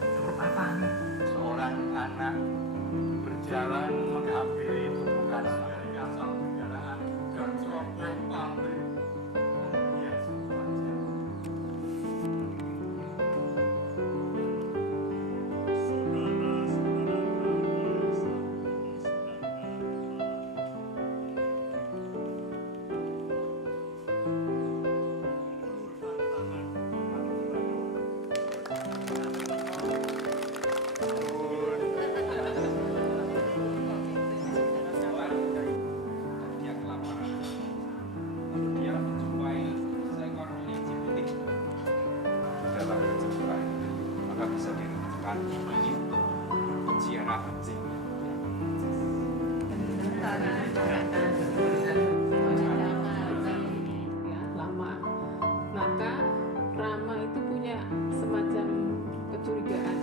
Cukup apa nih? Seorang anak berjalan menghampiri tumpukan dari asal kendaraan dan serombong pabrik. Maka bisa dirujukan ini ujian anjing. Lama, maka Rama itu punya semacam kecurigaan.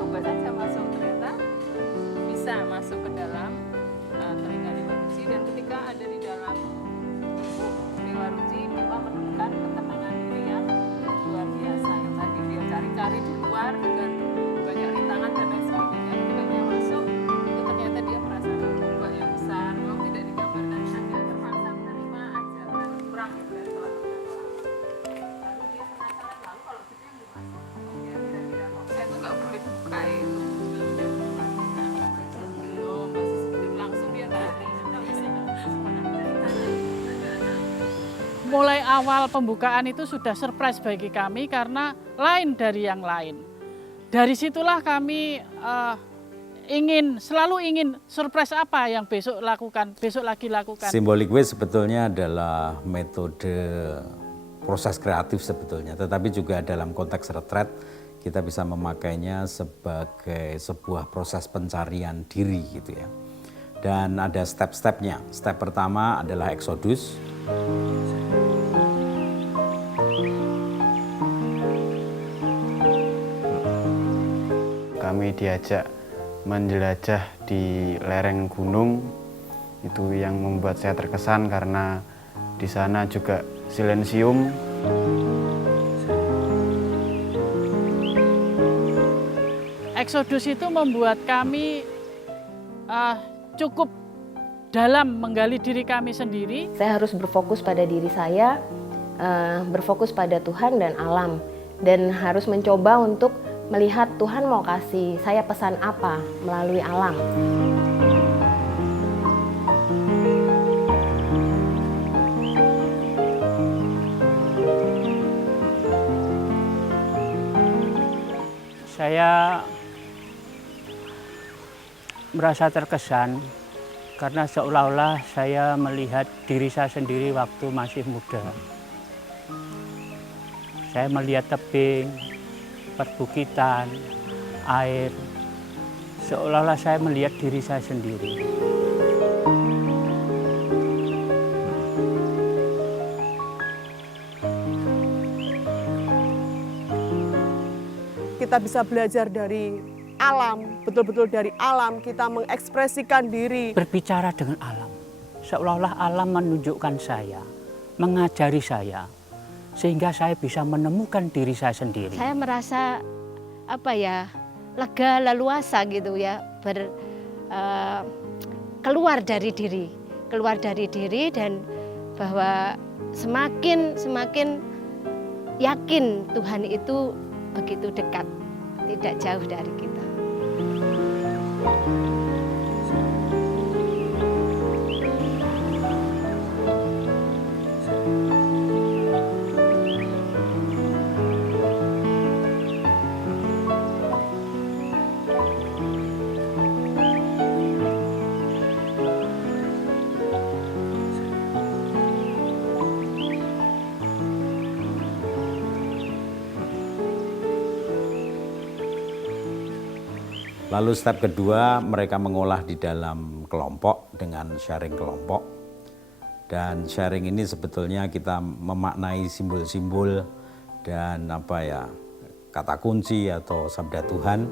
Coba saja masuk, ternyata bisa masuk ke dalam telinga Dewa Ruci, dan ketika ada di dalam tubuh Dewa Ruci, Dewa menemukan ketenangan diri yang luar biasa. Yang tadi dia cari-cari di luar dengan banyak rintangan dan lain sebagainya, ketika dia masuk itu ternyata dia merasakan ombak yang besar, memang tidak digambarkan, dan dia terpaksa menerima ajaran kurang dari Tuhan. Lalu dia penasaran, lalu kalau gitu yang dimasuk ya kira-kira kok saya tuh nggak boleh buka itu belum, masih sebelum langsung dia tadi. Mulai awal pembukaan itu sudah surprise bagi kami karena lain dari yang lain. Dari situlah kami selalu ingin surprise apa yang besok lagi lakukan. Symbolic way sebetulnya adalah metode proses kreatif sebetulnya, tetapi juga dalam konteks retret kita bisa memakainya sebagai sebuah proses pencarian diri gitu ya. Dan ada step-stepnya. Step pertama adalah eksodus. Kami diajak menjelajah di lereng gunung, itu yang membuat saya terkesan karena di sana juga silensium. Eksodus itu membuat kami cukup dalam menggali diri kami sendiri. Saya harus berfokus pada diri saya, berfokus pada Tuhan dan alam, dan harus mencoba untuk melihat Tuhan mau kasih saya pesan apa melalui alam. Saya merasa terkesan karena seolah-olah saya melihat diri saya sendiri waktu masih muda. Saya melihat tebing, perbukitan, air, seolah-olah saya melihat diri saya sendiri. Kita bisa belajar dari alam, betul-betul dari alam, kita mengekspresikan diri. Berbicara dengan alam, seolah-olah alam menunjukkan saya, mengajari saya, sehingga saya bisa menemukan diri saya sendiri. Saya merasa lega, leluasa gitu ya, keluar dari diri dan bahwa semakin yakin Tuhan itu begitu dekat, tidak jauh dari kita. Lalu step kedua, mereka mengolah di dalam kelompok dengan sharing kelompok. Dan sharing ini sebetulnya kita memaknai simbol-simbol dan kata kunci atau sabda Tuhan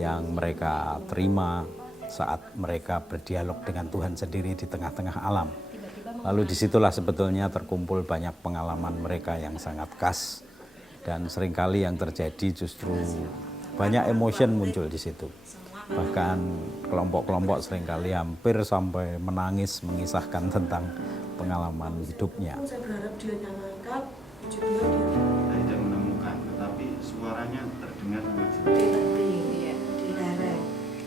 yang mereka terima saat mereka berdialog dengan Tuhan sendiri di tengah-tengah alam. Lalu disitulah sebetulnya terkumpul banyak pengalaman mereka yang sangat khas. Dan seringkali yang terjadi justru banyak emotion muncul di situ. Bahkan kelompok-kelompok seringkali hampir sampai menangis mengisahkan tentang pengalaman hidupnya. Saya berharap dia yang angkat, puji Tuhan dia. Saya tidak menemukan, tetapi suaranya terdengar dengan jelas.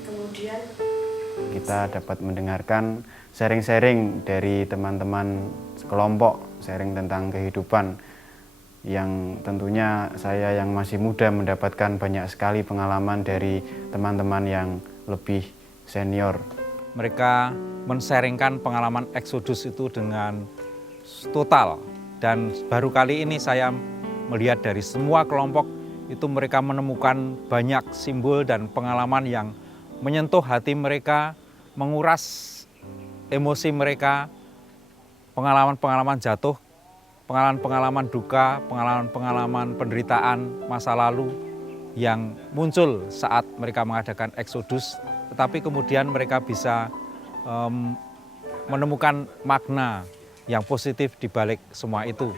Kemudian kita dapat mendengarkan sharing-sharing dari teman-teman kelompok, sharing tentang kehidupan yang tentunya saya yang masih muda mendapatkan banyak sekali pengalaman dari teman-teman yang lebih senior. Mereka men-sharingkan pengalaman Exodus itu dengan total, dan baru kali ini saya melihat dari semua kelompok itu mereka menemukan banyak simbol dan pengalaman yang menyentuh hati mereka, menguras emosi mereka, pengalaman-pengalaman jatuh, pengalaman-pengalaman duka, pengalaman-pengalaman penderitaan masa lalu yang muncul saat mereka mengadakan Exodus, tetapi kemudian mereka bisa menemukan makna yang positif di balik semua itu.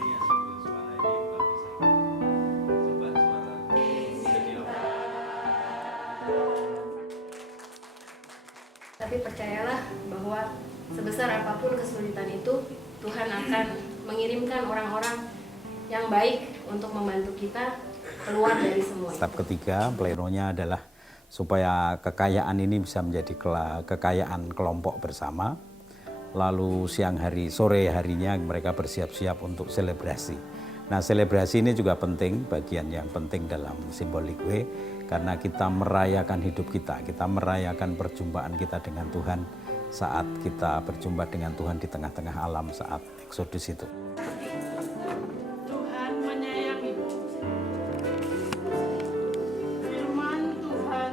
Tapi percayalah bahwa sebesar apapun kesulitan itu, Tuhan akan mengirimkan orang-orang yang baik untuk membantu kita keluar dari semua itu. Step ketiga, plenonya adalah supaya kekayaan ini bisa menjadi kekayaan kelompok bersama. Lalu siang hari, sore harinya mereka bersiap-siap untuk selebrasi. Nah, selebrasi ini juga penting, bagian yang penting dalam Symbolic Way, karena kita merayakan hidup kita merayakan perjumpaan kita dengan Tuhan saat kita berjumpa dengan Tuhan di tengah-tengah alam saat Exodus itu. Tuhan menyayangimu. Firman Tuhan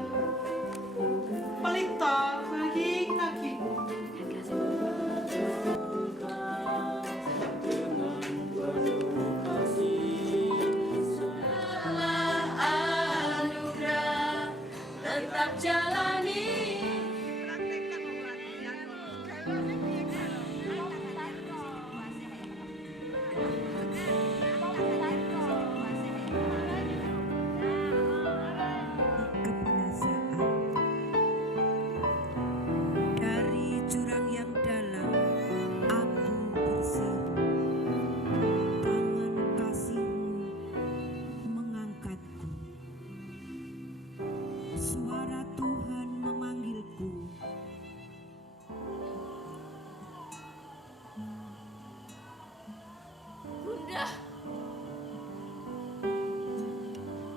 pelita bagi kakimu. anugerah tetap jalani. Dari jurang yang dalam aku bersih, tangan kasih-Mu mengangkatku, suara Tuhan memanggilku. Bunda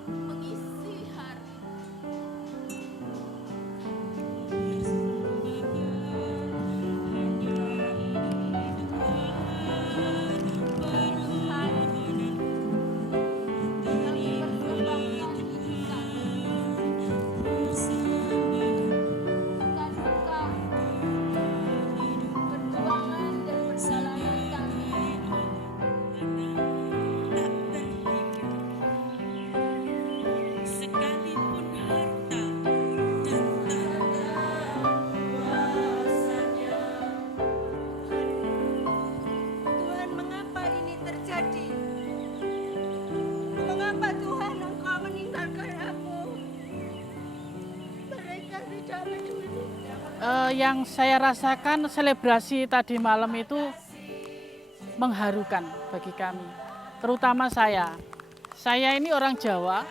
mengisi hari. Sekalipun harta dan Tuhan, mengapa ini terjadi? Mengapa Tuhan Engkau meninggalkan aku? Mereka tidak peduli. Yang saya rasakan selebrasi tadi malam itu mengharukan bagi kami, terutama saya. Saya ini orang Jawa.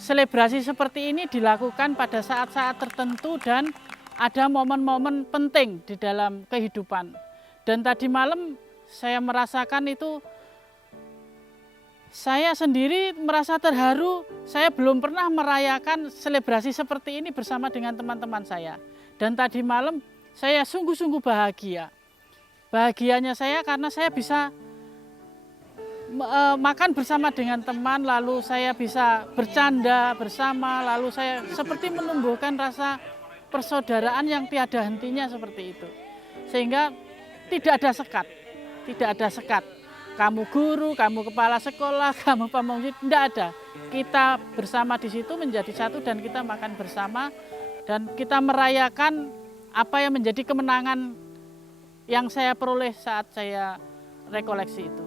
Selebrasi seperti ini dilakukan pada saat-saat tertentu dan ada momen-momen penting di dalam kehidupan. Dan tadi malam saya merasakan itu, saya sendiri merasa terharu. Saya belum pernah merayakan selebrasi seperti ini bersama dengan teman-teman saya. Dan tadi malam saya sungguh-sungguh bahagia. Bahagianya saya karena saya bisa makan bersama dengan teman, lalu saya bisa bercanda bersama, lalu saya seperti menumbuhkan rasa persaudaraan yang tiada hentinya seperti itu. Sehingga tidak ada sekat. Kamu guru, kamu kepala sekolah, kamu pamong, tidak ada. Kita bersama di situ menjadi satu dan kita makan bersama dan kita merayakan apa yang menjadi kemenangan yang saya peroleh saat saya rekoleksi itu.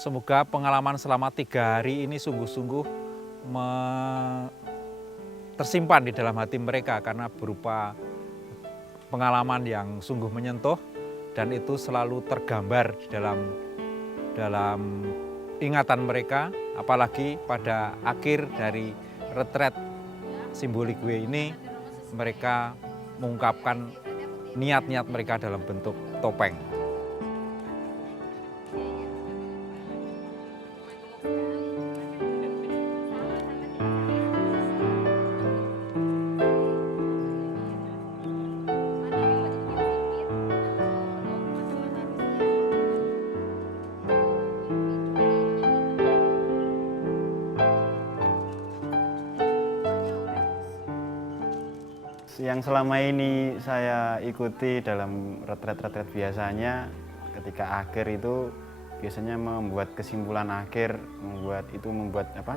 Semoga pengalaman selama 3 hari ini sungguh-sungguh tersimpan di dalam hati mereka karena berupa pengalaman yang sungguh menyentuh dan itu selalu tergambar di dalam ingatan mereka, apalagi pada akhir dari retret simbolik gue ini mereka mengungkapkan niat-niat mereka dalam bentuk topeng. Yang selama ini saya ikuti dalam retret-retret biasanya ketika akhir itu biasanya membuat kesimpulan akhir,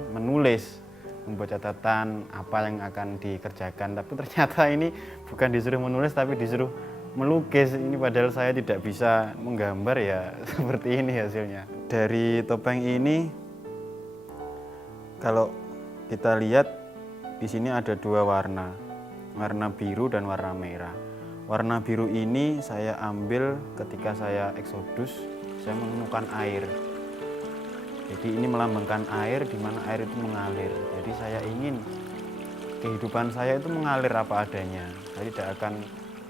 menulis, membuat catatan apa yang akan dikerjakan. Tapi ternyata ini bukan disuruh menulis tapi disuruh melukis. Ini padahal saya tidak bisa menggambar ya seperti ini hasilnya. Dari topeng ini kalau kita lihat di sini ada 2 warna biru dan warna merah. Warna biru ini saya ambil ketika saya eksodus, saya menemukan air. Jadi ini melambangkan air, di mana air itu mengalir. Jadi saya ingin kehidupan saya itu mengalir apa adanya. Saya tidak akan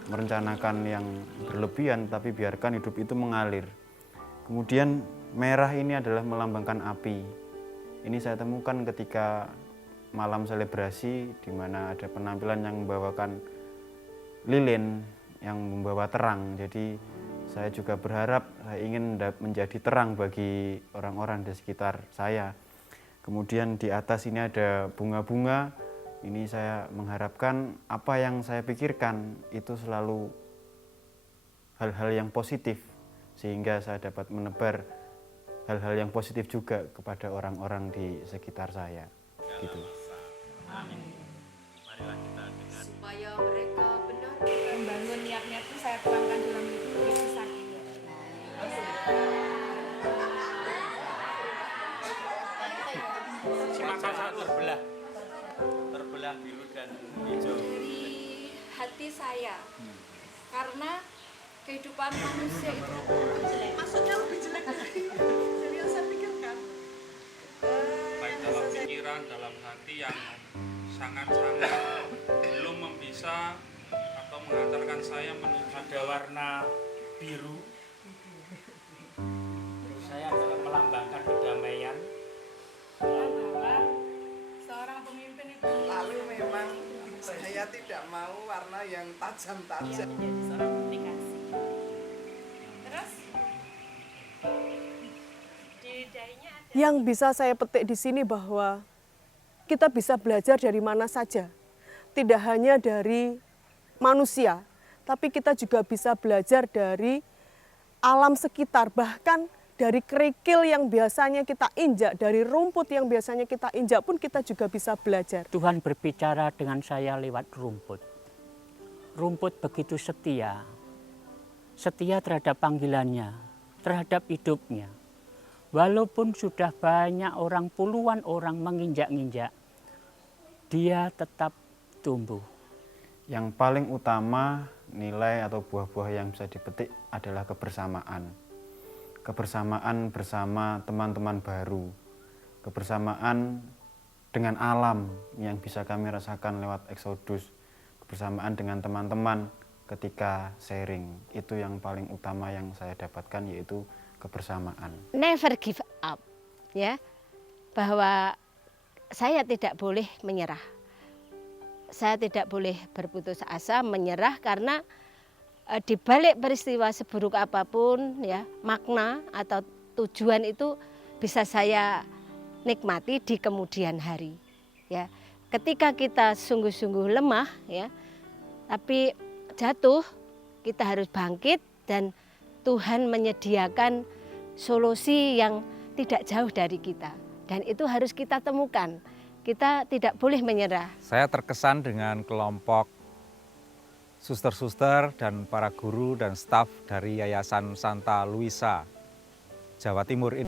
merencanakan yang berlebihan, tapi biarkan hidup itu mengalir. Kemudian merah ini adalah melambangkan api. Ini saya temukan ketika malam selebrasi di mana ada penampilan yang membawakan lilin yang membawa terang. Jadi saya juga berharap saya ingin menjadi terang bagi orang-orang di sekitar saya. Kemudian di atas ini ada bunga-bunga. Ini saya mengharapkan apa yang saya pikirkan itu selalu hal-hal yang positif sehingga saya dapat menebar hal-hal yang positif juga kepada orang-orang di sekitar saya. Gitu. Supaya mereka benar membangun niatnya itu saya tuangkan dalam lukisan ini. Maka terbelah biru dan hijau. Dari hati saya, karena kehidupan manusia itu maksudnya lebih jelek dari yang saya pikirkan. Baik dalam pikiran, dalam hati yang sangat-sangat belum bisa atau mengantarkan saya menuju Ada warna biru. Menurut saya adalah melambangkan kedamaian. Bahwa seorang pemimpin itu Lalu memang saya tidak mau warna yang tajam-tajam. menjadi seorang komunikasi. Terus di dainya ada Yang bisa saya petik di sini bahwa kita bisa belajar dari mana saja. Tidak hanya dari manusia, tapi kita juga bisa belajar dari alam sekitar, bahkan dari kerikil yang biasanya kita injak, dari rumput yang biasanya kita injak pun kita juga bisa belajar. Tuhan berbicara dengan saya lewat rumput. Rumput begitu setia terhadap panggilannya. terhadap hidupnya. Walaupun sudah banyak orang, puluhan orang menginjak-injak, dia tetap tumbuh. Yang paling utama nilai atau buah-buah yang bisa dipetik adalah kebersamaan. Kebersamaan bersama teman-teman baru, kebersamaan dengan alam yang bisa kami rasakan lewat Exodus, kebersamaan dengan teman-teman ketika sharing. Itu yang paling utama yang saya dapatkan, yaitu kebersamaan. Never give up, ya, bahwa saya tidak boleh menyerah. Saya tidak boleh berputus asa, menyerah, karena di balik peristiwa seburuk apapun, ya, makna atau tujuan itu bisa saya nikmati di kemudian hari. Ya, ketika kita sungguh-sungguh lemah, ya, tapi jatuh, kita harus bangkit dan Tuhan menyediakan solusi yang tidak jauh dari kita. Dan itu harus kita temukan. Kita tidak boleh menyerah. Saya terkesan dengan kelompok suster-suster dan para guru dan staf dari Yayasan Santa Luisa, Jawa Timur ini.